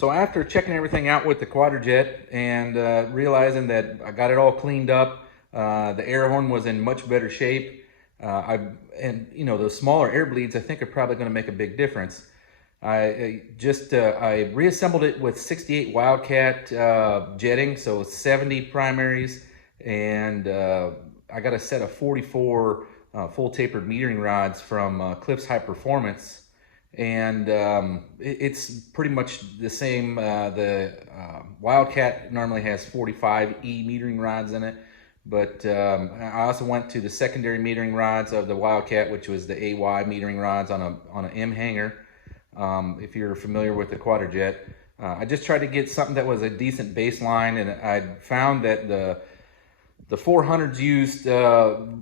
So after checking everything out with the QJet and realizing that I got it all cleaned up, the air horn was in much better shape. You know, those smaller air bleeds I think are probably going to make a big difference. I reassembled it with 68 Wildcat jetting, so 70 primaries, and I got a set of 44 full tapered metering rods from Cliffs High Performance. And it's pretty much the same. The Wildcat normally has 45E metering rods in it, but I also went to the secondary metering rods of the Wildcat, which was the AY metering rods on an M hanger. If you're familiar with the QJet, I just tried to get something that was a decent baseline, and I found that the 400s used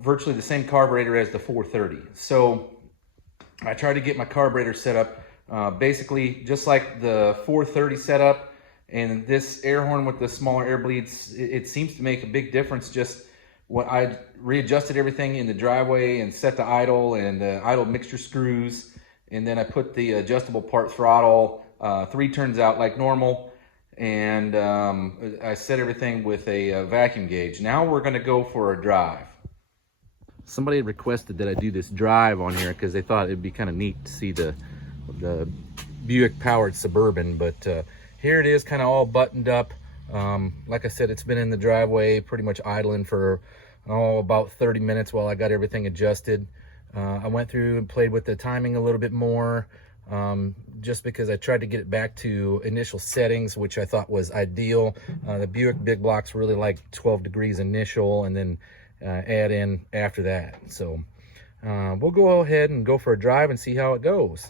virtually the same carburetor as the 430. So I tried to get my carburetor set up basically just like the 430 setup, and this air horn with the smaller air bleeds, it seems to make a big difference. Just what I readjusted everything in the driveway and set the idle and the idle mixture screws, and then I put the adjustable part throttle 3 turns out like normal, and I set everything with a vacuum gauge. Now we're going to go for a drive. Somebody had requested that I do this drive on here because they thought it'd be kind of neat to see the Buick powered Suburban, but here it is, kind of all buttoned up. Like I said, it's been in the driveway pretty much idling for about 30 minutes while I got everything adjusted. I went through and played with the timing a little bit more, just because I tried to get it back to initial settings, which I thought was ideal. The Buick big blocks really like 12 degrees initial, and then add in after that. So we'll go ahead and go for a drive and see how it goes.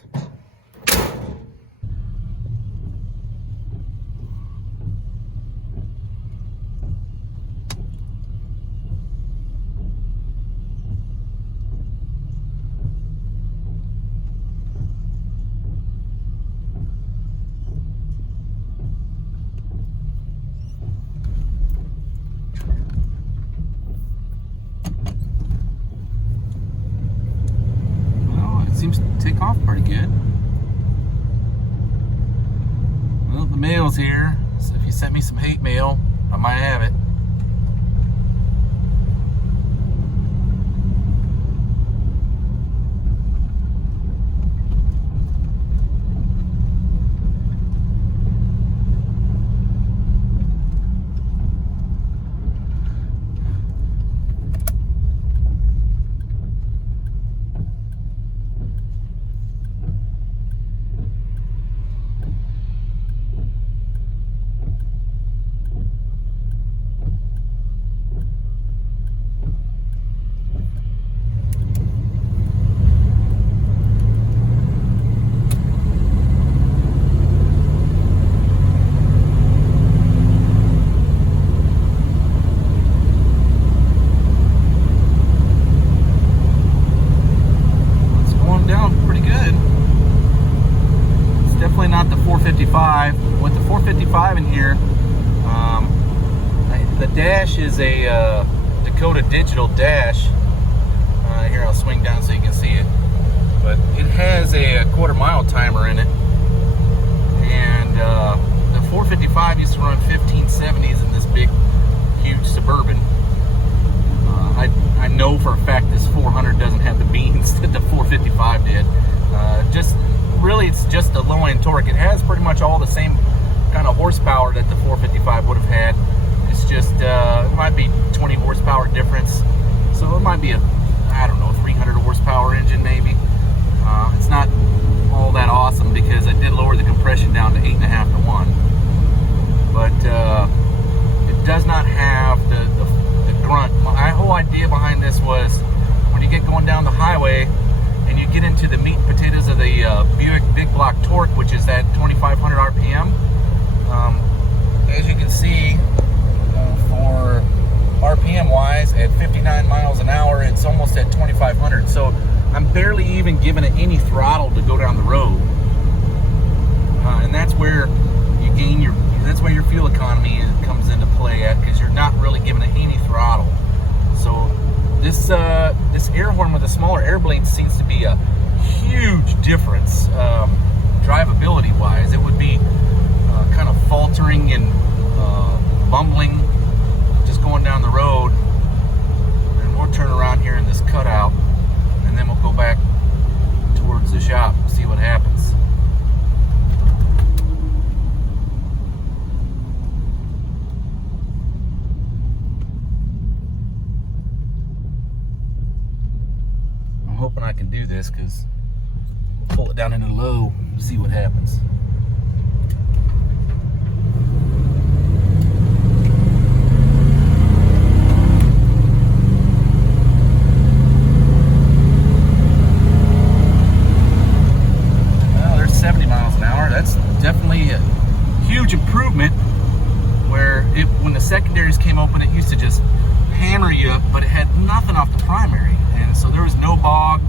Seems to take off pretty good. Well, the mail's here, so if you sent me some hate mail, I might have it. Not the 455. With the 455 in here, the dash is a Dakota digital dash. Here, I'll swing down so you can see it. But it has a quarter-mile timer in it, and the 455 used to run 1570s in this big, huge Suburban. I know for a fact this 400 doesn't have the beans that the 455 did. Really, it's just a low-end torque. It has pretty much all the same kind of horsepower that the 455 would have had. It's just, it might be 20 horsepower difference. So it might be a, I don't know, 300 horsepower engine maybe. It's not all that awesome because I did lower the compression down to 8.5 to 1. But it does not have the grunt. My whole idea behind this was when you get going down the highway and you get into the meat and potatoes of the Buick big block torque, which is at 2,500 RPM. As you can see, for RPM wise, at 59 miles an hour, it's almost at 2,500. So I'm barely even giving it any throttle to go down the road. And that's where you gain that's where your fuel economy comes into play at, because you're not really giving it any throttle. So this air horn with the smaller air blades seems to be a huge difference drivability wise. It would be kind of faltering and bumbling, just going down the road. And we'll turn around here in this cutout, and then we'll go back towards the shop and see what happens. I'm hoping I can do this, because we'll pull it down into low, see what happens. That's definitely a huge improvement, where when the secondaries came open, it used to just hammer you up, but it had nothing off the primary, and so there was no bog,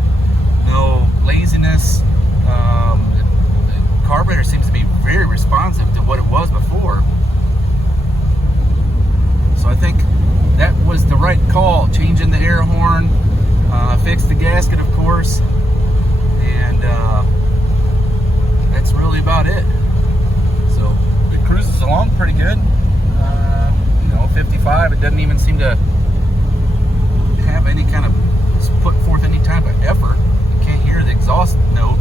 no laziness. The carburetor seems to be very responsive to what it was before, so I think that was the right call, changing the air horn, fixed the gasket, of course, and that's really about it. So it cruises along pretty good. 55. It doesn't even seem to have any kind of put forth any type of effort. You can't hear the exhaust note.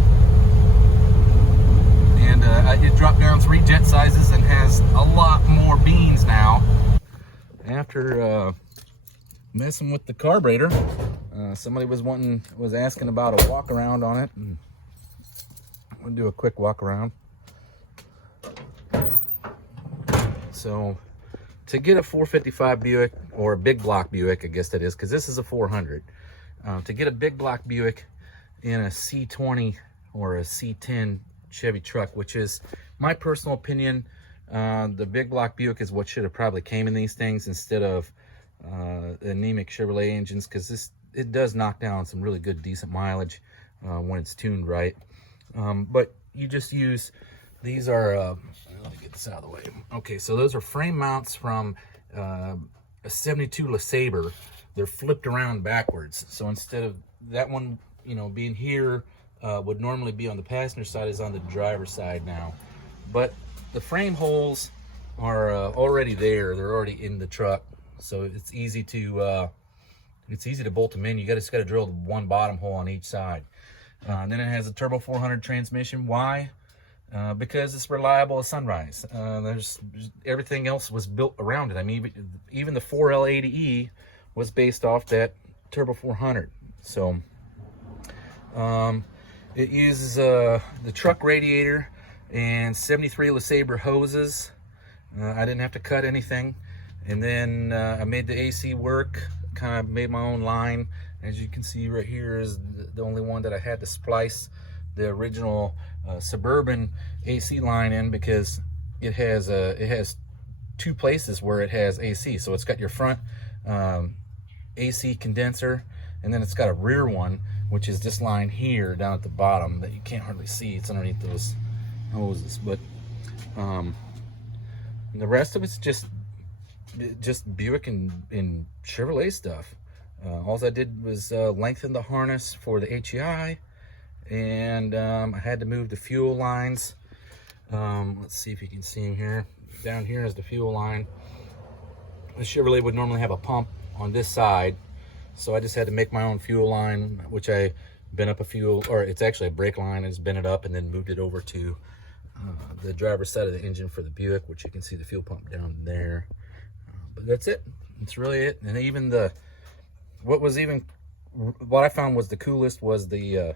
And it dropped down 3 jet sizes and has a lot more beans now. After messing with the carburetor, somebody was asking about a walk around on it. And we'll do a quick walk around. So to get a 455 Buick, or a big block Buick, I guess that is, because this is a 400. To get a big block Buick in a C20 or a C10 Chevy truck, which is my personal opinion, the big block Buick is what should have probably came in these things instead of anemic Chevrolet engines, because it does knock down some really good, decent mileage when it's tuned right. But you just use, these are, let me get this out of the way. Okay, so those are frame mounts from a 72 LeSabre. They're flipped around backwards. So instead of that one, being here, would normally be on the passenger side, is on the driver's side now. But the frame holes are already there. They're already in the truck. So it's easy to bolt them in. You just got to drill one bottom hole on each side. And then it has a turbo 400 transmission. Why? Because it's reliable as sunrise. Everything else was built around it. I mean, even the 4L80E was based off that turbo 400. So it uses the truck radiator and 73 LeSabre hoses. I didn't have to cut anything. And then I made the AC work, kind of made my own line. As you can see right here is the only one that I had to splice the original Suburban AC line in, because it has 2 places where it has AC. So it's got your front AC condenser, and then it's got a rear one, which is this line here down at the bottom that you can't hardly see. It's underneath those hoses. But the rest of it's just Buick and Chevrolet stuff. All I did was lengthen the harness for the HEI, and I had to move the fuel lines. Let's see if you can see them here. Down here is the fuel line. The Chevrolet would normally have a pump on this side, so I just had to make my own fuel line, which I bent up it's actually a brake line. I just bent it up and then moved it over to the driver's side of the engine for the Buick, which you can see the fuel pump down there. But that's it. That's really it. And even what I found was the coolest was the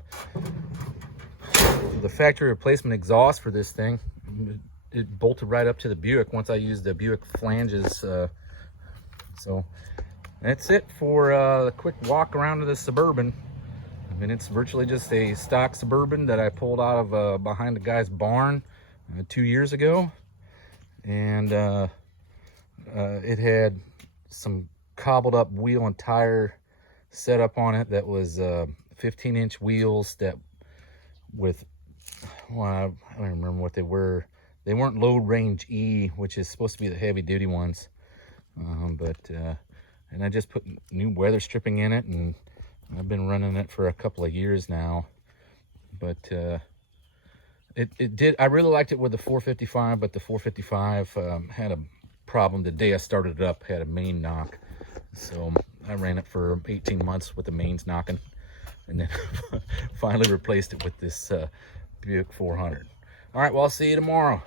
factory replacement exhaust for this thing. It bolted right up to the Buick once I used the Buick flanges. So that's it for the quick walk around of the Suburban. I mean, it's virtually just a stock Suburban that I pulled out of behind the guy's barn 2 years ago. And it had some cobbled up wheel and tire set up on it that was 15-inch wheels that I don't remember what they were. They weren't low range E, which is supposed to be the heavy duty ones. And I just put new weather stripping in it, and I've been running it for a couple of years now. But It did. I really liked it with the 455, but the 455 had a problem the day I started it up. Had a main knock, so I ran it for 18 months with the mains knocking, and then finally replaced it with this Buick 400. All right, well, I'll see you tomorrow.